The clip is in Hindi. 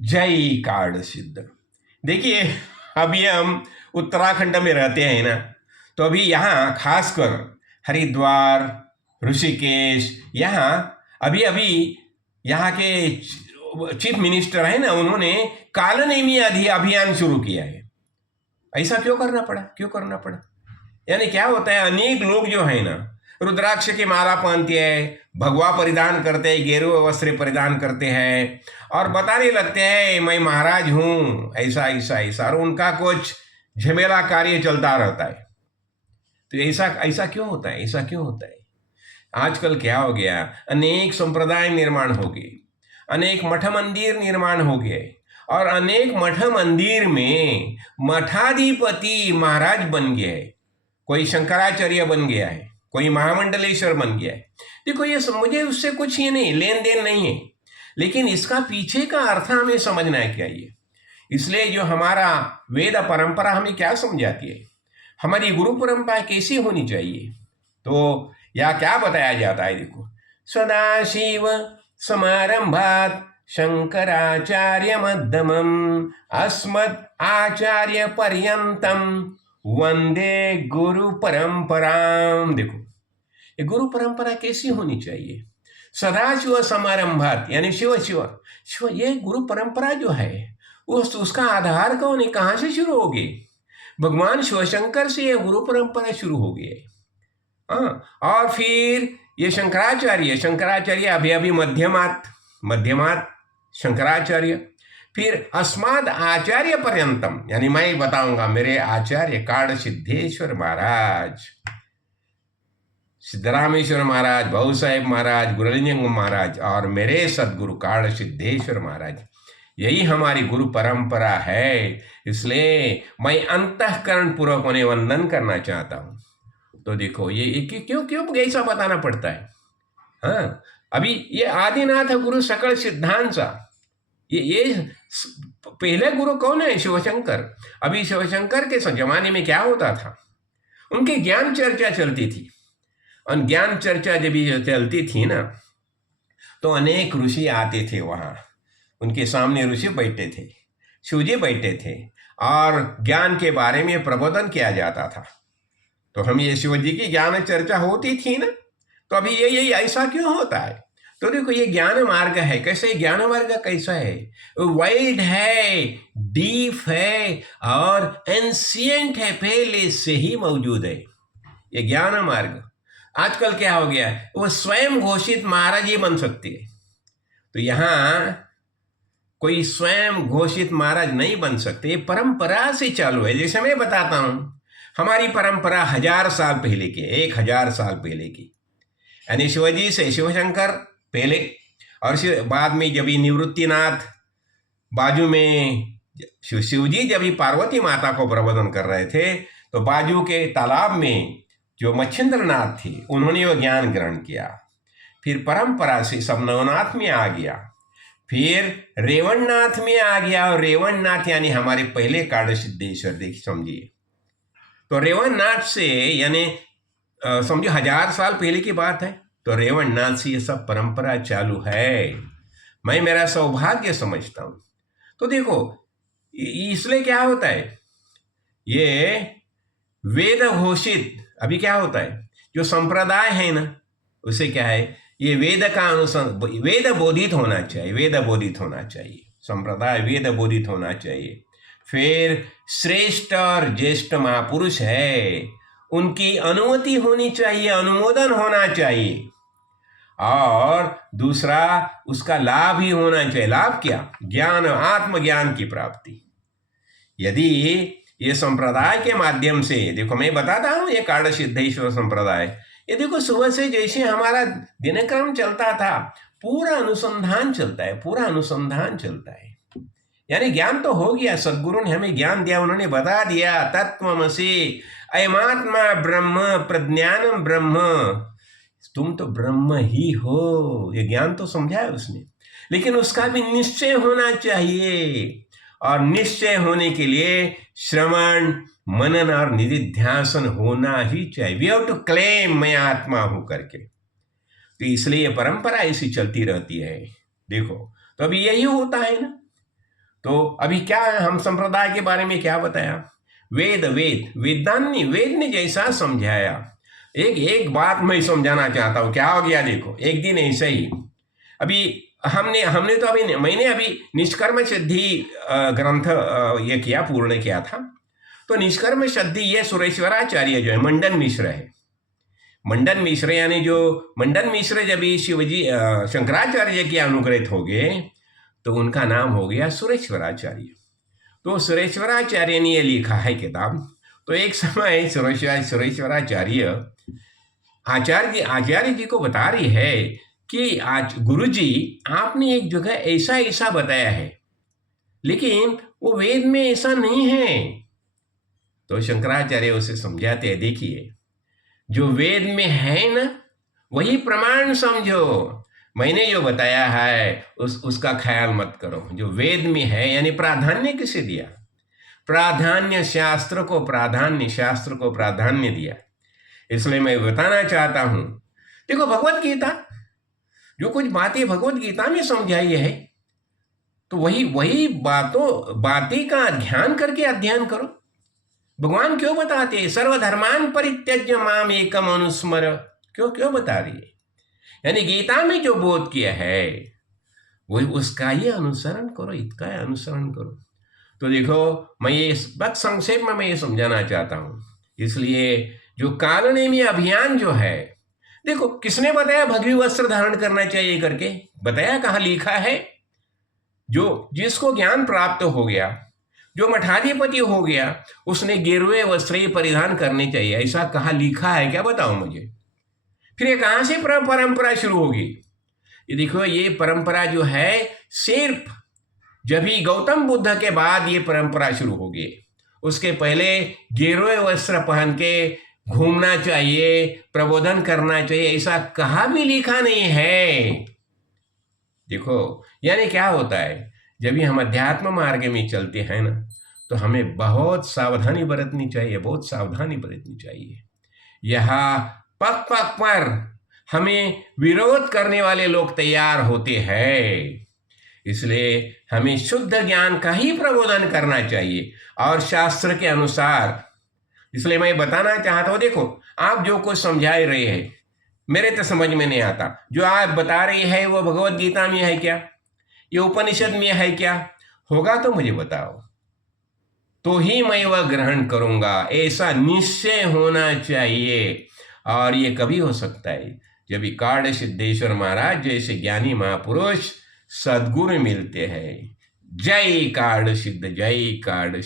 जय कार्ड सिद्ध। देखिए, अभी हम उत्तराखंड में रहते हैं ना, तो अभी यहाँ खासकर हरिद्वार, ऋषिकेश, यहाँ अभी अभी यहाँ के चीफ मिनिस्टर है ना, उन्होंने कालनेमी अभियान शुरू किया है। ऐसा क्यों करना पड़ा, क्यों करना पड़ा? यानी क्या होता है, अनेक लोग जो है ना रुद्राक्ष की माला पहनते हैं, भगवा परिधान करते हैं, गेरुआ वस्त्र परिधान करते हैं और बताने लगते हैं मैं महाराज हूं, ऐसा ऐसा ऐसा, और उनका कुछ झमेला कार्य चलता रहता है। तो ऐसा ऐसा क्यों होता है, ऐसा क्यों होता है? आजकल क्या हो गया, अनेक संप्रदाय निर्माण हो गए, अनेक मठ मंदिर निर्माण हो गए और अनेक मठ मंदिर में मठाधिपति महाराज बन गए है। कोई शंकराचार्य बन गया है, कोई महामंडलेश्वर बन गया है। देखो, ये मुझे उससे कुछ ये नहीं, लेन देन नहीं है, लेकिन इसका पीछे का अर्थ हमें समझना है क्या ये। इसलिए जो हमारा वेद परंपरा हमें क्या समझाती है, हमारी गुरु परंपरा कैसी होनी चाहिए, तो या क्या बताया जाता है। देखो, सदाशिव समारंभात शंकराचार्य मध्यमम अस्मद आचार्य पर्यंतम वंदे गुरु परंपराम। देखो, ये गुरु परंपरा कैसी होनी चाहिए? सदाशिव समारंभात, यानी शिव शिव शिव, ये गुरु परंपरा जो है उसका आधार कौन है, कहाँ से शुरू होगी? भगवान शिवशंकर से ये गुरु परंपरा शुरू हो गई है। और फिर ये शंकराचार्य अभी अभी मध्यमात शंकराचार्य, फिर अस्माद आचार्य पर्यंतम, यानी मैं बताऊंगा मेरे आचार्य कार्ड सिद्धेश्वर महाराज, सिद्धरामेश्वर महाराज, भाऊ साहेब महाराज, गुरुलिंग महाराज और मेरे सदगुरु कार्ड सिद्धेश्वर महाराज, यही हमारी गुरु परंपरा है। इसलिए मैं अंतःकरण पूर्वक उन्हें वंदन करना चाहता हूं। तो देखो, ये क्यों क्यों ऐसा बताना पड़ता है? हाँ, अभी ये आदिनाथ गुरु सकल सिद्धांत सा, ये पहले गुरु कौन है? शिवशंकर। अभी शिवशंकर के जमाने में क्या होता था, उनकी ज्ञान चर्चा चलती थी, और ज्ञान चर्चा जब भी चलती थी ना, तो अनेक ऋषि आते थे वहां, उनके सामने ऋषि बैठे थे, शिवजी बैठे थे और ज्ञान के बारे में प्रबोधन किया जाता था। तो हम ये शिवजी की ज्ञान चर्चा होती थी ना, तो अभी ये ऐसा क्यों होता है? तो देखो, ये ज्ञान मार्ग है। कैसे ज्ञान मार्ग कैसा है? वाइड है, डीप है और एंशिएंट है, पहले से ही मौजूद है ये ज्ञान मार्ग। आजकल क्या हो गया, वो स्वयं घोषित महाराज ही बन सकती है। तो यहां कोई स्वयं घोषित महाराज नहीं बन सकते, ये परंपरा से चालू है। जैसे मैं बताता हूं, हमारी परंपरा 1000 साल पहले की, 1000 साल पहले की, यानी शिवजी से शिवशंकर पहले, और बाद में जब निवृत्तिनाथ बाजू में शिवजी जब पार्वती माता को प्रबोधन कर रहे थे, तो बाजू के तालाब में जो मच्छिंद्रनाथ थे, उन्होंने वो ज्ञान ग्रहण किया। फिर परंपरा से सब नवनाथ में आ गया, फिर रेवणनाथ में आ गया, और रेवणनाथ यानी हमारे पहले कार्ड सिद्धेश्वर, देखिए समझिए। तो रेवणनाथ से यानी समझो 1000 साल पहले की बात है, तो रेवणनाथ से ये सब परंपरा चालू है। मैं मेरा सौभाग्य समझता हूं। तो देखो, इसलिए क्या होता है, ये वेद घोषित, अभी क्या होता है, जो संप्रदाय है ना, उसे क्या है, ये वेद का वेद बोधित होना चाहिए, वेद बोधित होना चाहिए, संप्रदाय वेद बोधित होना चाहिए। फिर श्रेष्ठ और ज्येष्ठ महापुरुष है, उनकी अनुमति होनी चाहिए, अनुमोदन होना चाहिए, और दूसरा उसका लाभ ही होना चाहिए। लाभ क्या? ज्ञान, आत्मज्ञान की प्राप्ति। यदि ये संप्रदाय के माध्यम से, देखो मैं बताता हूं, ये कार्ड सिद्धेश्वर संप्रदाय, ये देखो सुबह से जैसे हमारा दिनक्रम चलता था, पूरा अनुसंधान चलता है, पूरा अनुसंधान चलता है। यानी ज्ञान तो हो गया, सदगुरु ने हमें ज्ञान दिया, उन्होंने बता दिया तत्वमसि अयमात्मा ब्रह्म प्रज्ञानम ब्रह्म, तुम तो ब्रह्म ही हो, ये ज्ञान तो समझाया उसने। लेकिन उसका भी निश्चय होना चाहिए, और निश्चय होने के लिए श्रवण, मनन और निधिध्यासन होना ही चाहिए। वी हैव टू क्लेम मैं आत्मा हूं करके। तो इसलिए ये परंपरा ऐसी चलती रहती है। देखो, तो अभी यही होता है ना, तो अभी क्या है, हम संप्रदाय के बारे में क्या बताया? वेद ने जैसा समझाया। एक एक बात मैं समझाना चाहता हूं, क्या हो गया देखो, एक दिन ऐसे ही अभी हमने हमने तो अभी मैंने अभी निष्कर्म सिद्धि ग्रंथ ये किया, पूर्ण किया था। तो निष्कर्म सिद्धि ये सुरेश्वराचार्य जो है, मंडन मिश्र है। मंडन मिश्र यानी जो मंडन मिश्र जब शिवजी शंकराचार्य के अनुग्रहित हो गए तो उनका नाम हो गया सुरेश्वराचार्य। तो सुरेश्वराचार्य ने ये लिखा है किताब। तो एक समय सुरेश्वराचार्य आचार्य जी को बता रही है कि आज गुरु जी आपने एक जगह ऐसा ऐसा बताया है, लेकिन वो वेद में ऐसा नहीं है। तो शंकराचार्य उसे समझाते हैं, देखिए जो वेद में है ना वही प्रमाण समझो, मैंने जो बताया है उसका ख्याल मत करो। जो वेद में है यानी प्राधान्य किसे दिया? प्राधान्य शास्त्र को, प्राधान्य शास्त्र को प्राधान्य दिया। इसलिए मैं बताना चाहता हूं, देखो भगवत गीता जो कुछ बातें भगवत गीता में समझाई है तो वही बातें का ध्यान करके अध्ययन करो। भगवान क्यों बताते हैं सर्वधर्मान परित्यज्य माम एकम अनुस्मर? क्यों बता रही है? यानी गीता में जो बोध किया है वही उसका ही अनुसरण करो, इसका अनुसरण करो। तो देखो मैं ये बस संक्षेप में मैं ये समझाना चाहता हूं। इसलिए जो कालनेमी अभियान जो है, देखो किसने बताया भगवी वस्त्र धारण करना चाहिए करके? बताया, कहाँ लिखा है? जो जिसको ज्ञान प्राप्त हो गया, जो मठाधिपति हो गया, उसने गेरुए वस्त्र ही परिधान करने चाहिए, ऐसा कहाँ लिखा है? क्या बताओ मुझे। फिर ये कहां से परंपरा शुरू होगी? ये देखो ये परंपरा जो है सिर्फ जब ही गौतम बुद्ध के बाद ये परंपरा शुरू होगी। उसके पहले गेरुए वस्त्र पहन के घूमना चाहिए, प्रबोधन करना चाहिए, ऐसा कहाँ भी लिखा नहीं है। देखो यानी क्या होता है, जब भी हम अध्यात्म मार्ग में चलते हैं ना तो हमें बहुत सावधानी बरतनी चाहिए, बहुत सावधानी बरतनी चाहिए। यहाँ पग पग पर हमें विरोध करने वाले लोग तैयार होते हैं, इसलिए हमें शुद्ध ज्ञान का ही प्रबोधन करना चाहिए और शास्त्र के अनुसार। इसलिए मैं बताना चाहता हूं, देखो आप जो कुछ समझा रहे हैं मेरे तो समझ में नहीं आता। जो आप बता रही है वो भगवत गीता में है क्या? ये उपनिषद में है क्या? होगा तो मुझे बताओ, तो ही मैं वह ग्रहण करूंगा, ऐसा निश्चय होना चाहिए। और ये कभी हो सकता है जब कार्ड सिद्धेश्वर महाराज जैसे ज्ञानी महापुरुष सद्गुरु मिलते हैं। जय कार्ड सिद्ध, जय कार्ड।